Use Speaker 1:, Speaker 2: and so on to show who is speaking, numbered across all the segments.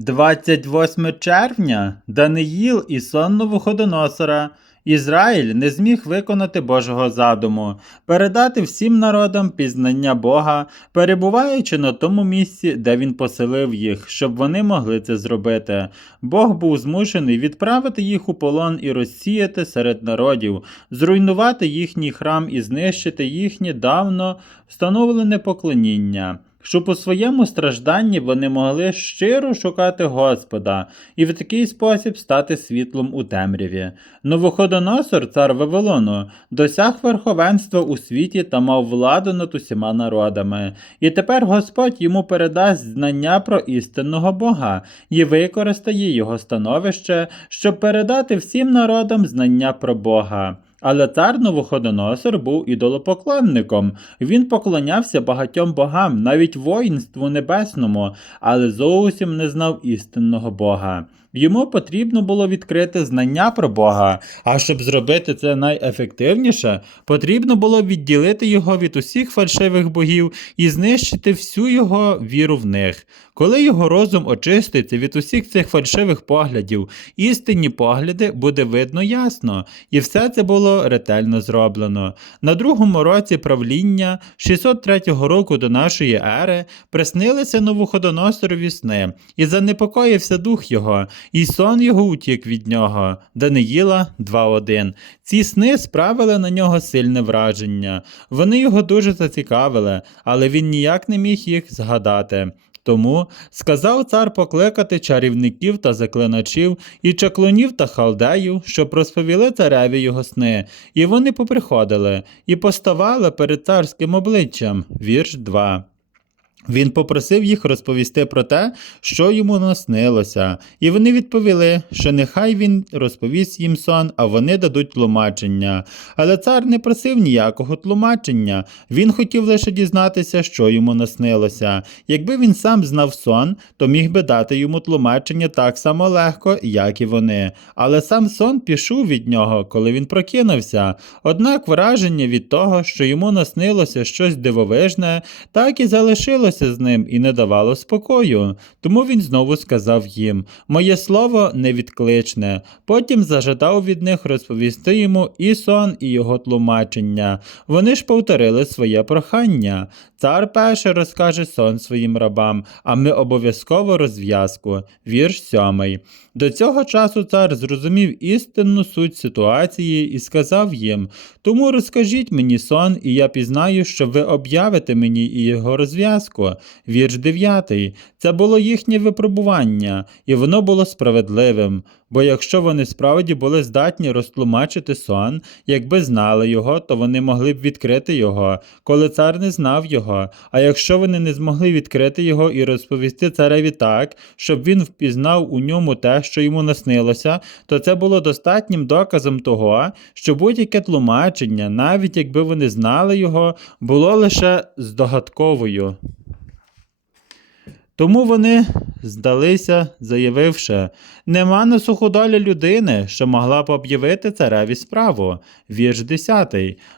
Speaker 1: 28 червня Даниїл і сон Новоходоносора. Ізраїль не зміг виконати Божого задуму, передати всім народам пізнання Бога, перебуваючи на тому місці, де він поселив їх, щоб вони могли це зробити. Бог був змушений відправити їх у полон і розсіяти серед народів, зруйнувати їхній храм і знищити їхнє давно встановлене поклоніння. Щоб у своєму стражданні вони могли щиро шукати Господа і в такий спосіб стати світлом у темряві. Новоходоносор, цар Вавилону, досяг верховенства у світі та мав владу над усіма народами. І тепер Господь йому передасть знання про істинного Бога і використає його становище, щоб передати всім народам знання про Бога. Але цар Новоходоносор був ідолопоклонником. Він поклонявся багатьом богам, навіть воїнству небесному, але зовсім не знав істинного Бога. Йому потрібно було відкрити знання про Бога, а щоб зробити це найефективніше, потрібно було відділити його від усіх фальшивих богів і знищити всю його віру в них. Коли його розум очиститься від усіх цих фальшивих поглядів, істинні погляди буде видно ясно, і все це було ретельно зроблено. На другому році правління 603 року до нашої ери приснилися Новоходоносорові сни, і занепокоївся дух його, і сон його утік від нього. Даниїла 2.1. Ці сни справили на нього сильне враження. Вони його дуже зацікавили, але він ніяк не міг їх згадати. Тому сказав цар покликати чарівників та заклиначів, і чаклунів та халдеїв, щоб розповіли цареві його сни, і вони поприходили, і поставали перед царським обличчям. Вірш 2. Він попросив їх розповісти про те, що йому наснилося, і вони відповіли, що нехай він розповість їм сон, а вони дадуть тлумачення. Але цар не просив ніякого тлумачення, він хотів лише дізнатися, що йому наснилося. Якби він сам знав сон, то міг би дати йому тлумачення так само легко, як і вони. Але сам сон пішов від нього, коли він прокинувся. Однак враження від того, що йому наснилося щось дивовижне, так і залишилося з ним і не давало спокою. Тому він знову сказав їм: Моє слово невідкличне. Потім зажадав від них розповісти йому і сон, і його тлумачення. Вони ж повторили своє прохання. Цар перший розкаже сон своїм рабам, а ми обов'язково розв'язку. Вірш сьомий. До цього часу цар зрозумів істинну суть ситуації і сказав їм: Тому розкажіть мені сон, і я пізнаю, що ви об'явите мені і його розв'язку. Вірш 9. Це було їхнє випробування, і воно було справедливим. Бо якщо вони справді були здатні розтлумачити сон, якби знали його, то вони могли б відкрити його, коли цар не знав його. А якщо вони не змогли відкрити його і розповісти цареві так, щоб він впізнав у ньому те, що йому наснилося, то це було достатнім доказом того, що будь-яке тлумачення, навіть якби вони знали його, було лише здогадковою. Тому вони здалися, заявивши, нема на суходолі людини, що могла б об'явити цареві справу. Вірш 10.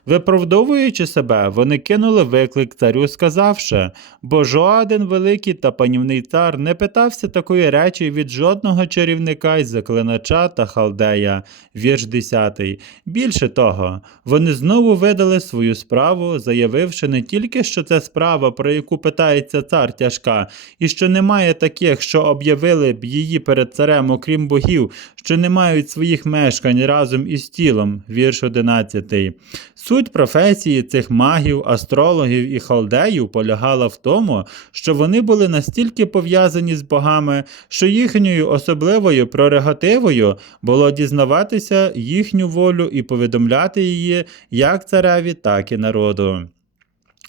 Speaker 1: Виправдовуючи себе, вони кинули виклик царю, сказавши, бо жоден великий та панівний цар не питався такої речі від жодного чарівника й заклинача та халдея. Вірш 10. Більше того, вони знову видали свою справу, заявивши не тільки, що це справа, про яку питається цар тяжка, і що немає таких, що об'явили б її перед царем, окрім богів, що не мають своїх мешкань разом із тілом. Вірш 11. Суть професії цих магів, астрологів і халдеїв полягала в тому, що вони були настільки пов'язані з богами, що їхньою особливою прерогативою було дізнаватися їхню волю і повідомляти її як цареві, так і народу.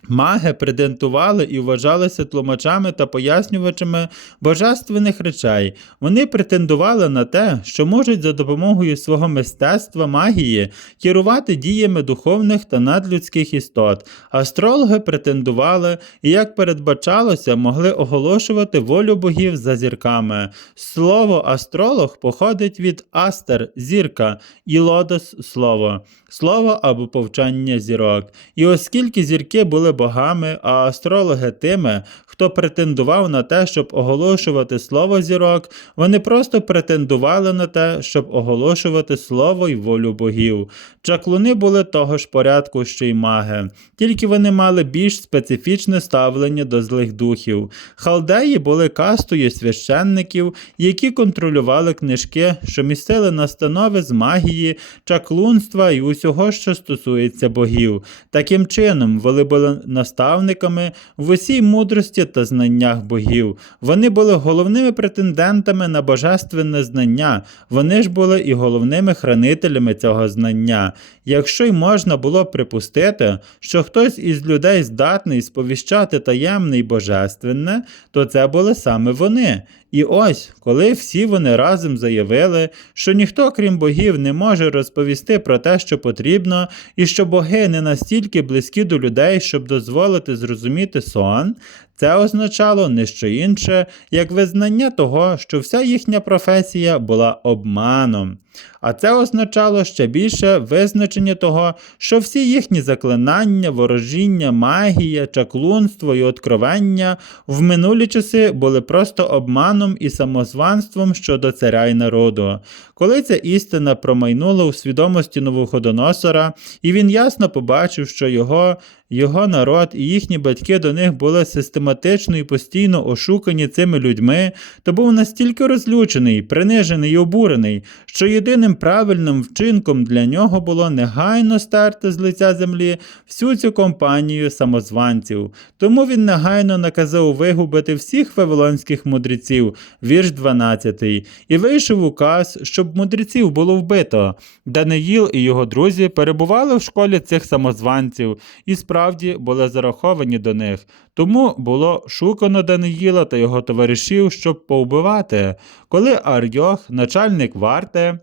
Speaker 1: Маги претендували і вважалися тлумачами та пояснювачами божественних речей. Вони претендували на те, що можуть за допомогою свого мистецтва магії керувати діями духовних та надлюдських істот. Астрологи претендували і, як передбачалося, могли оголошувати волю богів за зірками. Слово астролог походить від астер зірка і лодос слово, слово або повчання зірок. І оскільки зірки були богами, а астрологи тими, хто претендував на те, щоб оголошувати слово зірок, вони просто претендували на те, щоб оголошувати слово й волю богів. Чаклуни були того ж порядку, що й маги, тільки вони мали більш специфічне ставлення до злих духів. Халдеї були кастою священників, які контролювали книжки, що містили настанови з магії, чаклунства і усього, що стосується богів. Таким чином, вони були наставниками в усій мудрості та знаннях богів. Вони були головними претендентами на божественне знання, вони ж були і головними хранителями цього знання. Якщо й можна було припустити, що хтось із людей здатний сповіщати таємне й божественне, то це були саме вони. І ось, коли всі вони разом заявили, що ніхто, крім богів, не може розповісти про те, що потрібно, і що боги не настільки близькі до людей, щоб дозволити зрозуміти сон, це означало не що інше, як визнання того, що вся їхня професія була обманом. А це означало ще більше визначення того, що всі їхні заклинання, ворожіння, магія, чаклунство і откровення в минулі часи були просто обманом і самозванством щодо царя й народу. Коли ця істина промайнула у свідомості Новоходоносора, і він ясно побачив, що його, його народ і їхні батьки до них були систематично і постійно ошукані цими людьми, то був настільки розлючений, принижений і обурений, що єдиним правильним вчинком для нього було негайно стерти з лиця землі всю цю компанію самозванців. Тому він негайно наказав вигубити всіх вавилонських мудреців, вірш 12, і вийшов указ, щоб мудреців було вбито. Даниїл і його друзі перебували в школі цих самозванців і справді були зараховані до них. Тому було шукано Даниїла та його товаришів, щоб повбивати. Коли Арйох, начальник варти,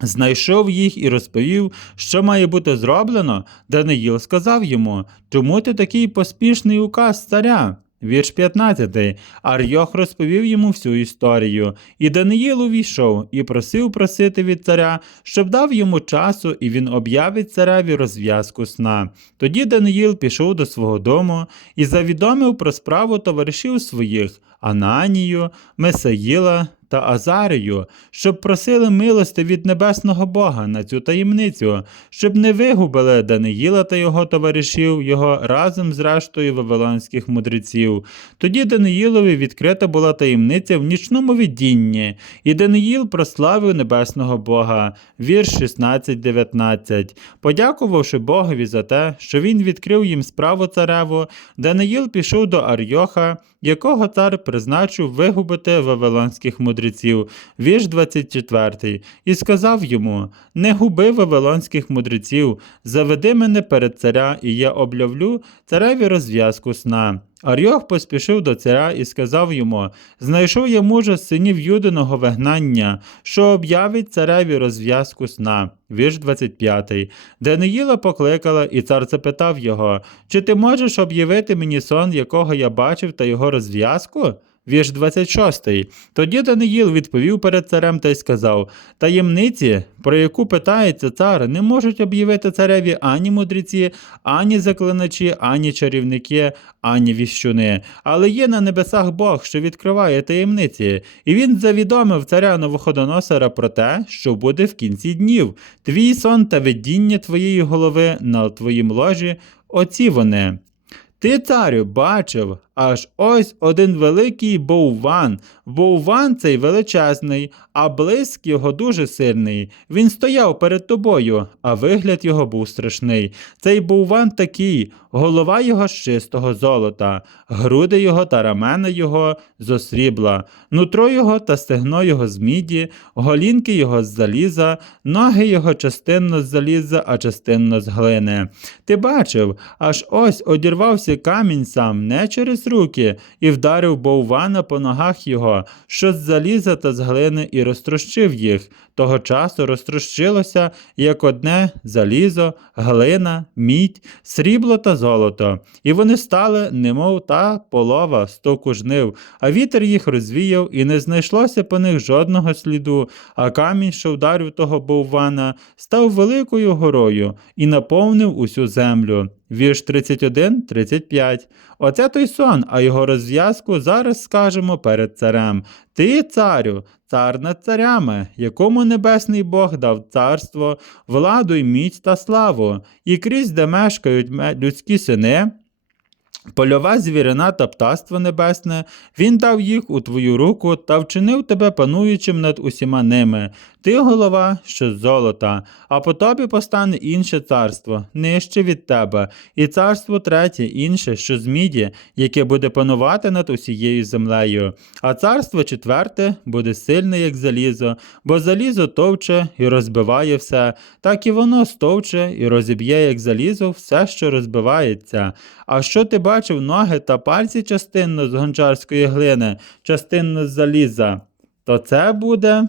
Speaker 1: Знайшов їх і розповів, що має бути зроблено, Даниїл сказав йому, чому ти такий поспішний указ царя? Вірш 15. Арйох розповів йому всю історію, і Даниїл увійшов і просив просити від царя, щоб дав йому часу, і він об'явить цареві розв'язку сна. Тоді Даниїл пішов до свого дому і завідомив про справу товаришів своїх Ананію, Месаїла та Азарію, щоб просили милости від небесного Бога на цю таємницю, щоб не вигубили Даниїла та його товаришів його разом з рештою вавилонських мудреців. Тоді Даниїлові відкрита була таємниця в нічному видінні, і Даниїл прославив небесного Бога. Вірш 16-19. Подякувавши Богові за те, що він відкрив їм справу цареву, Даниїл пішов до Арйоха, якого цар призначив вигубити вавилонських мудреців, вірш 24, і сказав йому: Не губи вавилонських мудреців, заведи мене перед царя, і я облявлю цареві розв'язку сна. Арйох поспішив до царя і сказав йому: Знайшов я мужа синів Юдиного вигнання, що об'явить цареві розв'язку сна. Вірш 25. Даниїла покликала, і цар запитав його: Чи ти можеш об'явити мені сон, якого я бачив, та його розв'язку? Вірш 26. Тоді Даниїл відповів перед царем та й сказав: Таємниці, про яку питається цар, не можуть об'явити цареві ані мудреці, ані заклиначі, ані чарівники, ані віщуни. Але є на небесах Бог, що відкриває таємниці, і він завідомив царя Новоходоносора про те, що буде в кінці днів. Твій сон та видіння твоєї голови на твоїм ложі, оці вони. Ти, царю, бачив, аж ось один великий бовван. Бовван цей величезний, а блиск його дуже сильний. Він стояв перед тобою, а вигляд його був страшний. Цей бовван такий, голова його з чистого золота, груди його та рамена його з срібла, нутро його та стегно його з міді, голінки його з заліза, ноги його частинно з заліза, а частинно з глини. Ти бачив, аж ось одірвався камінь сам не через руки, і вдарив боввана по ногах його, що з заліза та з глини, і розтрощив їх. Того часу розтрощилося як одне залізо, глина, мідь, срібло та золото, і вони стали, немов та полова стоку жнив, а вітер їх розвіяв, і не знайшлося по них жодного сліду, а камінь, що вдарив того боввана, став великою горою і наповнив усю землю. вірш 31-35. Оце той сон, а його розв'язку зараз скажемо перед царем. Ти, царю, цар над царями, якому небесний Бог дав царство, владу й міць та славу, і крізь де мешкають ме- людські сини, Польова звірина та птаство небесне, він дав їх у твою руку та вчинив тебе пануючим над усіма ними. Ти голова, що золота, а по тобі постане інше царство, нижче від тебе, і царство третє, інше, що з міді, яке буде панувати над усією землею. А царство четверте буде сильне, як залізо, бо залізо товче і розбиває все, так і воно стовче і розіб'є, як залізо, все, що розбивається. А що ти бачив ноги та пальці частинно з гончарської глини, частинно з заліза, то це буде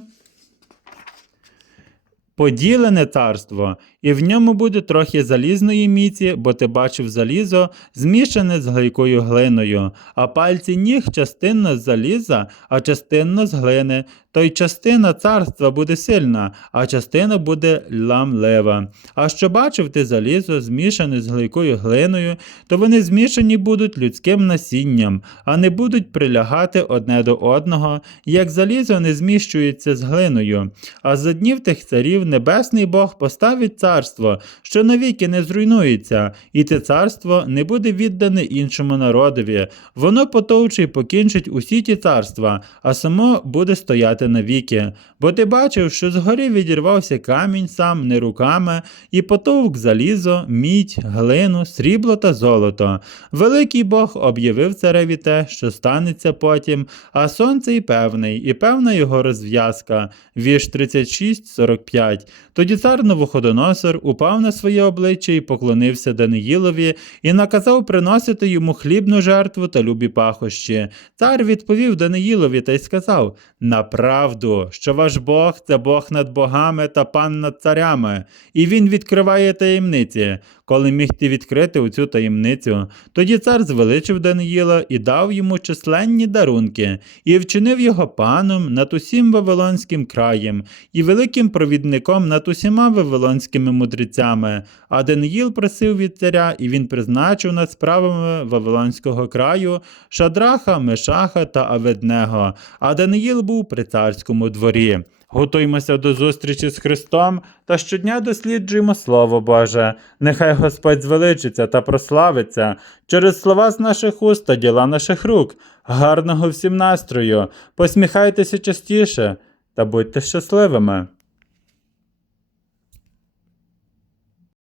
Speaker 1: поділене царство, і в ньому буде трохи залізної міці, бо ти бачив залізо, змішане з глейкою глиною, а пальці ніг частинно з заліза, а частинно з глини. То й частина царства буде сильна, а частина буде ламлива. А що бачив ти залізо, змішане з глейкою глиною, то вони змішані будуть людським насінням, а не будуть прилягати одне до одного, як залізо не зміщується з глиною. А за днів тих царів небесний Бог поставить царство, що навіки не зруйнується, і те царство не буде віддане іншому народові. Воно потовче покінчить усі ті царства, а само буде стояти навіки. Бо ти бачив, що згори відірвався камінь сам не руками, і потовк залізо, мідь, глину, срібло та золото. Великий Бог об'явив цареві те, що станеться потім, а сонце й певний, і певна його розв'язка. Вірш 36-45. Тоді цар Новоходоносор упав на своє обличчя і поклонився Даниїлові, і наказав приносити йому хлібну жертву та любі пахощі. Цар відповів Даниїлові та й сказав: Направду, що ваш Бог це Бог над богами та пан над царями, і він відкриває таємниці. Коли міг ти відкрити оцю таємницю, тоді цар звеличив Даниїла і дав йому численні дарунки, і вчинив його паном над усім Вавилонським краєм, і великим провідником над усіма вавилонськими мудрецями. А Даниїл просив від царя, і він призначив над справами Вавилонського краю Шадраха, Мешаха та Аведнего. А Даниїл був при царському дворі. Готуймося до зустрічі з Христом та щодня досліджуємо Слово Боже. Нехай Господь звеличиться та прославиться через слова з наших уст та діла наших рук. Гарного всім настрою, посміхайтеся частіше та будьте щасливими.